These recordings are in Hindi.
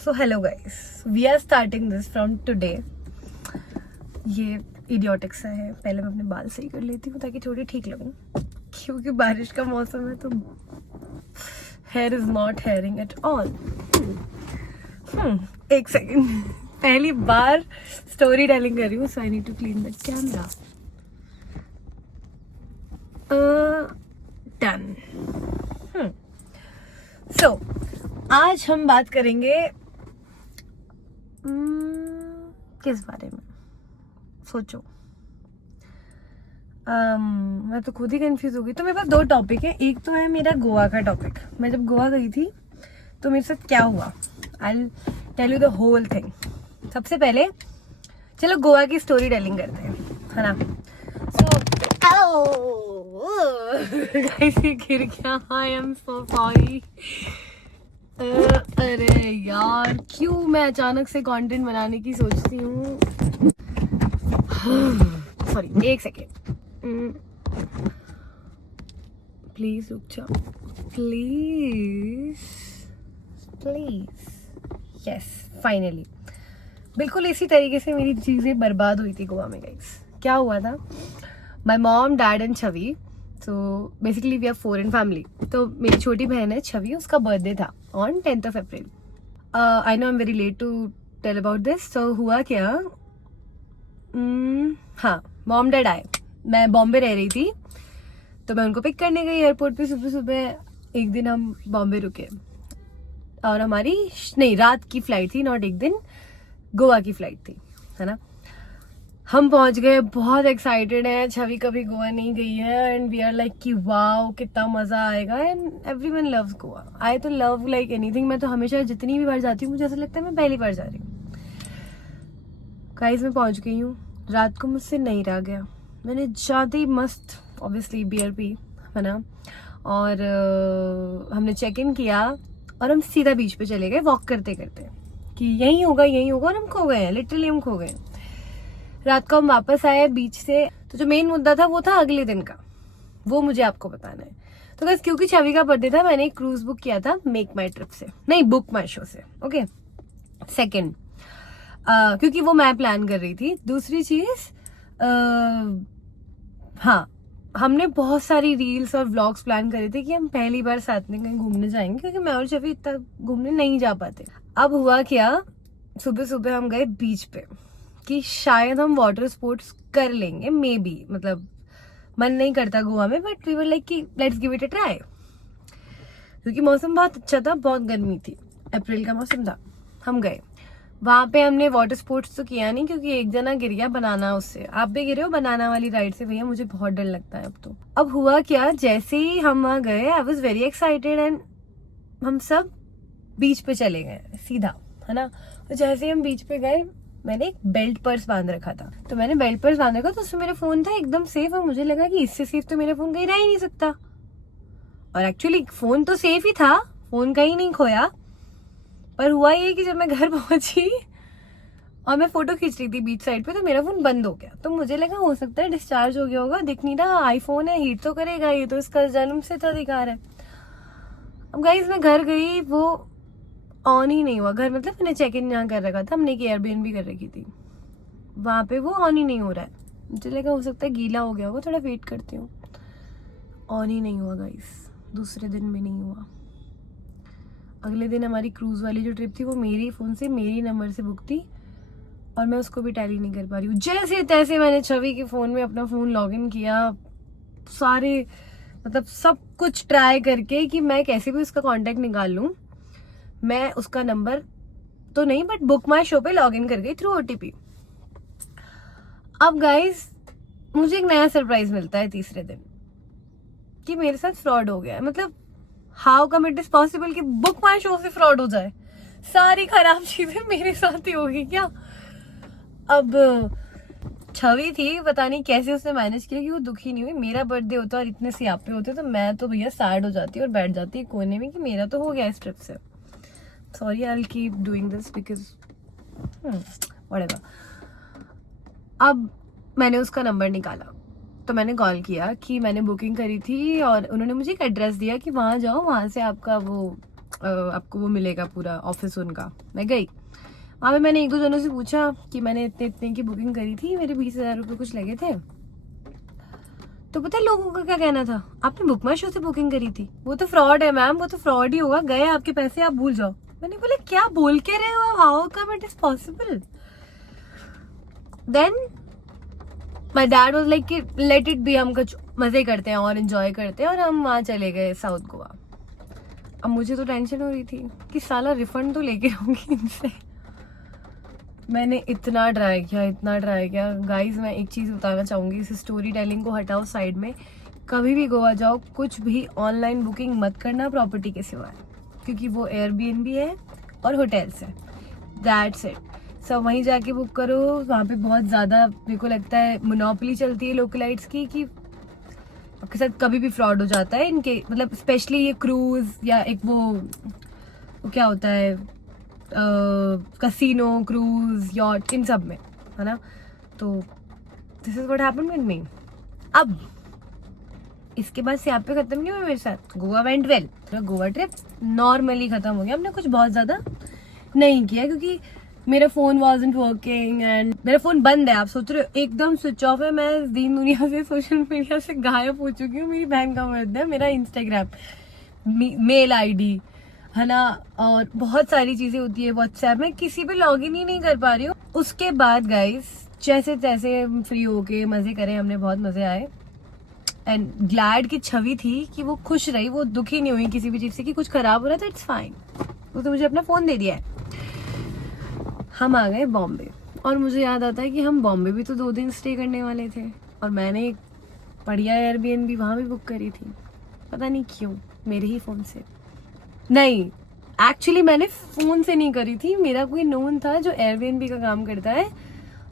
So hello guys, we are starting this from today. ये इडियोटिक सा है, पहले मैं अपने बाल सही कर लेती हूँ ताकि थोड़ी ठीक लगूँ, क्योंकि बारिश का मौसम है तो hair is not hairing at all. एक सेकेंड, पहली बार स्टोरी टेलिंग कर रही हूँ, so I need to clean the camera. Done. So आज हम बात करेंगे किस बारे में, सोचो. मैं तो खुद ही कंफ्यूज हो गई. तो मेरे पास दो टॉपिक है. एक तो है मेरा गोवा का टॉपिक. मैं जब गोवा गई थी तो मेरे साथ क्या हुआ, I will tell you the whole thing. सबसे पहले चलो गोवा की स्टोरी टेलिंग करते हैं, है ना. सो खिड़कियां, आई एम सो सॉरी. अरे यार, क्यों मैं अचानक से कंटेंट बनाने की सोचती हूँ. सॉरी, एक सेकेंड प्लीज रुक जाओ, प्लीज प्लीज. यस, फाइनली बिल्कुल इसी तरीके से मेरी चीजें बर्बाद हुई थी गोवा में. गाइस, क्या हुआ था, my mom, dad and Chhavi. So basically we are 4 in family. तो मेरी छोटी बहन है छवि, उसका बर्थडे था on 10th of April. I know I am very late to tell about this. तो हुआ क्या, हाँ, मॉम डैड आए. मैं बॉम्बे रह रही थी तो मैं उनको पिक करने गई एयरपोर्ट पे. सुबह सुबह एक दिन हम बॉम्बे रुके और हमारी नहीं, रात की फ्लाइट थी, नॉट एक दिन, गोवा की फ्लाइट थी, है ना. हम पहुंच गए, बहुत एक्साइटेड है. छवि कभी गोवा नहीं गई है एंड वी आर लाइक कि वाओ कितना मजा आएगा. And everyone loves Goa. I तो लव लाइक एनीथिंग. मैं तो हमेशा जितनी भी बार जाती हूँ मुझे ऐसा लगता है मैं पहली बार जा रही हूँ. गाइस, मैं पहुंच गई हूँ. रात को मुझसे नहीं रहा गया. मैंने जाते ही मस्त ऑब्वियसली बियर पी, है ना. और हमने चेक इन किया और हम सीधा बीच पे चले गए वॉक करते करते कि यही होगा यही होगा. और हम खो गए हैं, लिटरली हम खो गए. रात को हम वापस आए बीच से. तो जो मेन मुद्दा था वो था अगले दिन का, वो मुझे आपको बताना है. तो बस क्योंकि छवि का बर्थडे था, मैंने एक क्रूज बुक किया था मेक माई ट्रिप से, नहीं बुक माई शो से. ओके, सेकेंड, क्योंकि वो मैं प्लान कर रही थी. दूसरी चीज, हाँ, हमने बहुत सारी रील्स और व्लॉग्स प्लान करे थे कि हम पहली बार साथ में कहीं घूमने जाएंगे, क्योंकि मैं और छवि इतना घूमने नहीं जा पाते. अब हुआ क्या, सुबह सुबह हम गए बीच पे कि शायद हम वाटर स्पोर्ट्स कर लेंगे, मे बी. मतलब मन नहीं करता गोवा में, बट वी वर लाइक कि let's give it a try. क्योंकि मौसम बहुत अच्छा था, बहुत गर्मी थी, अप्रैल का मौसम था. हम गए वहां पे. हमने वाटर स्पोर्ट्स तो किया नहीं क्योंकि एक जना गिर गया बनाना उससे. आप भी गिरे हो बनाना वाली राइड से? भैया मुझे बहुत डर लगता है अब तो. अब हुआ क्या, जैसे ही हम वहां गए, I was very excited and हम सब बीच पे चले गए सीधा, है ना. तो जैसे ही हम बीच पे गए, मैंने एक बेल्ट पर्स बांध रखा था. तो मैंने बेल्ट पर्स बांध रखा तो उसमें मेरा फोन था एकदम सेफ. और मुझे लगा कि इससे सेफ तो मेरा फोन कहीं रह ही नहीं सकता. और एक्चुअली फोन तो सेफ ही था, फोन कहीं नहीं खोया. पर हुआ ये कि जब मैं घर पहुंची और मैं फोटो खींच रही थी बीच साइड पे, तो मेरा फोन बंद हो गया. तो मुझे लगा हो सकता है डिस्चार्ज हो गया होगा, दिख नहीं रहा. आईफोन है, हीट तो करेगा, ये तो इसका जन्म से था दिखा रहा है. अब गाइस, मैं घर गई, वो ऑन ही नहीं हुआ. घर मतलब मैंने चेक इन यहाँ कर रखा था, हमने एक एयरबीएनबी कर रखी थी, वहां पे वो ऑन ही नहीं हो रहा है. मुझे लगा हो सकता है गीला हो गया होगा, थोड़ा वेट करती हूँ. ऑन ही नहीं हुआ गाइस. दूसरे दिन में नहीं हुआ. अगले दिन हमारी क्रूज वाली जो ट्रिप थी वो मेरे फोन से, मेरी नंबर से बुक थी, और मैं उसको भी टैली नहीं कर पा रही हूँ. जैसे तैसे मैंने छवि के फोन में अपना फोन लॉग इन किया, सारे मतलब सब कुछ ट्राई करके कि मैं कैसे भी उसका कांटेक्ट निकाल लूं. मैं उसका नंबर तो नहीं, बट बुक माई शो पे लॉग इन कर गई थ्रू OTP. अब गाइस, मुझे एक नया सरप्राइज मिलता है तीसरे दिन कि मेरे साथ फ्रॉड हो गया है. मतलब how come it is possible कि बुक माई शो से फ्रॉड हो जाए. सारी खराब चीजें मेरे साथ ही होगी क्या. अब छवि थी, पता नहीं कैसे उसने मैनेज किया कि वो दुखी नहीं हुई. मेरा बर्थडे होता और इतने सियापे होते तो मैं तो भैया सैड हो जाती और बैठ जाती कोने में कि मेरा तो हो गया इस ट्रिप से. Sorry, I will keep doing this because whatever. अब मैंने उसका नंबर निकाला तो मैंने कॉल किया कि मैंने बुकिंग करी थी और उन्होंने मुझे एक एड्रेस दिया कि वहां जाओ, वहां से आपका वो आपको वो मिलेगा पूरा ऑफिस उनका। मैं गई वहाँ पे, मैंने 1-2 जनों से पूछा कि मैंने इतने इतने की बुकिंग करी थी, मेरे 20,000 रुपये कुछ लगे थे। तो पता है लोगों का क्या कहना था, आपने बुक माई शो से बुकिंग करी थी, वो तो फ्रॉड है मैम, वो तो फ्रॉड ही होगा, गए आपके पैसे, आप भूल जाओ। मैंने बोला क्या बोल के रहे हो, how come it is possible. Then my dad was like कि लेट इट बी, हम कुछ मजे करते हैं और एंजॉय करते हैं, और हम वहाँ चले गए साउथ गोवा। अब मुझे तो टेंशन हो रही थी कि साला रिफंड तो लेके रहूंगी इनसे। मैंने इतना ट्राई किया गाइज। मैं एक चीज बताना चाहूंगी, इस स्टोरी टेलिंग को हटाओ साइड में, कभी भी गोवा जाओ कुछ भी ऑनलाइन बुकिंग मत करना प्रॉपर्टी के सिवाय, क्योंकि वो एयरबीएनबी है और होटल्स है, दैट्स इट। सब वहीं जाके बुक करो। वहाँ पे बहुत ज़्यादा मेरे को लगता है मोनोपोली चलती है लोकलाइट्स की, कि आपके साथ कभी भी फ्रॉड हो जाता है इनके, मतलब स्पेशली ये क्रूज या एक वो क्या होता है कसिनो, क्रूज, यॉट, इन सब में, है ना। तो this is what happened with me. अब इसके बाद से आप पे खत्म नहीं हुआ मेरे साथ, Goa went well, Goa trip normally खत्म हो गया। हमने कुछ बहुत ज्यादा नहीं किया क्योंकि मेरा फोन वाजंट वर्किंग एंड मेरा फोन बंद है। आप सोच रहे हो एकदम स्विच ऑफ है, मैं दीन दुनिया से, सोशल मीडिया से गायब हो चुकी हूँ। मेरी बहन का बर्थडे है, मेरा इंस्टाग्राम, मेल आईडी, है ना, और बहुत सारी चीजें होती है व्हाट्सएप में, किसी पे लॉग इन ही नहीं कर पा रही हूँ। उसके बाद गाइस जैसे तैसे फ्री होके मजे करे, हमने बहुत मजे आए। एंड ग्लैड की छवि थी कि वो खुश रही, वो दुखी नहीं हुई किसी भी चीज से कि कुछ खराब हो रहा था, इट्स फाइन, वो तो मुझे अपना फोन दे दिया है। हम आ गए बॉम्बे, और मुझे याद आता है कि हम बॉम्बे भी तो 2 दिन स्टे करने वाले थे, और मैंने एक बढ़िया एयरबीएनबी वहां भी बुक करी थी, पता नहीं क्यों, मेरे ही फोन से नहीं, एक्चुअली मैंने फोन से नहीं करी थी, मेरा कोई नोन था जो एयरबीएनबी का काम करता है,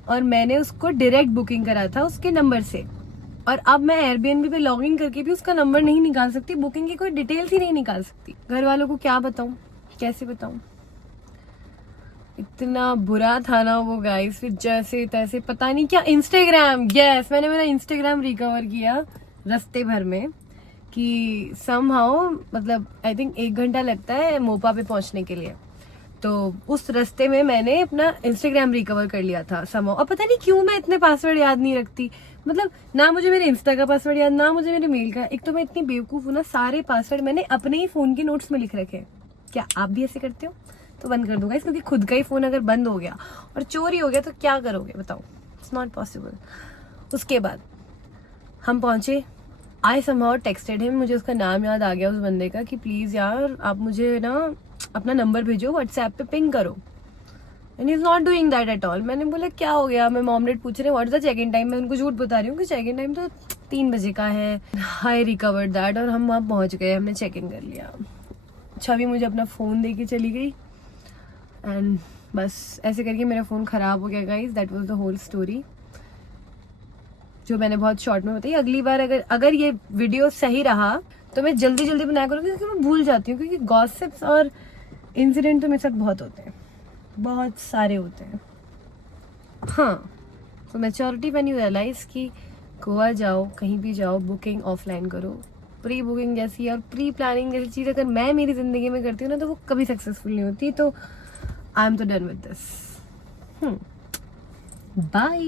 और मैंने उसको डायरेक्ट बुकिंग करा था उसके नंबर से। और अब मैं एयरबीएनबी पे लॉग इन करके भी उसका नंबर नहीं निकाल सकती, बुकिंग की कोई डिटेल्स ही नहीं निकाल सकती। घर वालों को क्या बताऊं, कैसे बताऊं, इतना बुरा था ना वो गाइस। फिर जैसे तैसे पता नहीं क्या इंस्टाग्राम, यस मैंने मेरा इंस्टाग्राम रिकवर किया रास्ते भर में, कि समहाउ, मतलब आई थिंक 1 घंटा लगता है मोपा पे पहुंचने के लिए, तो उस रास्ते में मैंने अपना इंस्टाग्राम रिकवर कर लिया था समहाउ। और पता नहीं क्यों मैं इतने पासवर्ड याद नहीं रखती, मतलब ना मुझे मेरे इंस्टा का पासवर्ड याद, ना मुझे मेरे मेल का। एक तो मैं इतनी बेवकूफ हूं ना, सारे पासवर्ड मैंने अपने ही फोन के नोट्स में लिख रखे। क्या आप भी ऐसे करते हो? तो बंद कर दूंगा इस, क्योंकि खुद का ही फोन अगर बंद हो गया और चोरी हो गया तो क्या करोगे बताओ, इट्स नॉट पॉसिबल। उसके बाद हम पहुंचे, आई समहाउ टेक्सटेड हिम, मुझे उसका नाम याद आ गया उस बंदे का, कि प्लीज यार आप मुझे ना अपना नंबर भेजो, व्हाट्सएप पे पिंग करो, and is not doing that at all. मैंने बोला क्या हो गया, मैं मॉमलेट पूछ रहे हैं what is the check in time, मैं उनको झूठ बता रही हूँ कि चेक इन टाइम तो 3 बजे का है। आई रिकवर्ड दैट, और हम वहाँ पहुंच गए, हमने चेक इन कर लिया। छवि मुझे अपना फोन दे के चली गई, एंड बस ऐसे करके मेरा फोन खराब हो गया guys. That was the whole story जो मैंने बहुत शॉर्ट में बताई। अगली बार अगर ये वीडियो सही रहा तो मैं जल्दी जल्दी बनाया करूँगी, क्योंकि मैं भूल जाती हूँ, क्योंकि गॉसिप्स और इंसिडेंट तो मेरे साथ बहुत होते हैं, बहुत सारे होते हैं। हाँ, तो मैच्योरिटी व्हेन यू रियलाइज कि गोवा जाओ, कहीं भी जाओ, बुकिंग ऑफलाइन करो। प्री बुकिंग जैसी और प्री प्लानिंग जैसी चीज़ अगर मैं मेरी जिंदगी में करती हूँ ना, तो वो कभी सक्सेसफुल नहीं होती। तो आई एम तो डन विद दिस। बाय।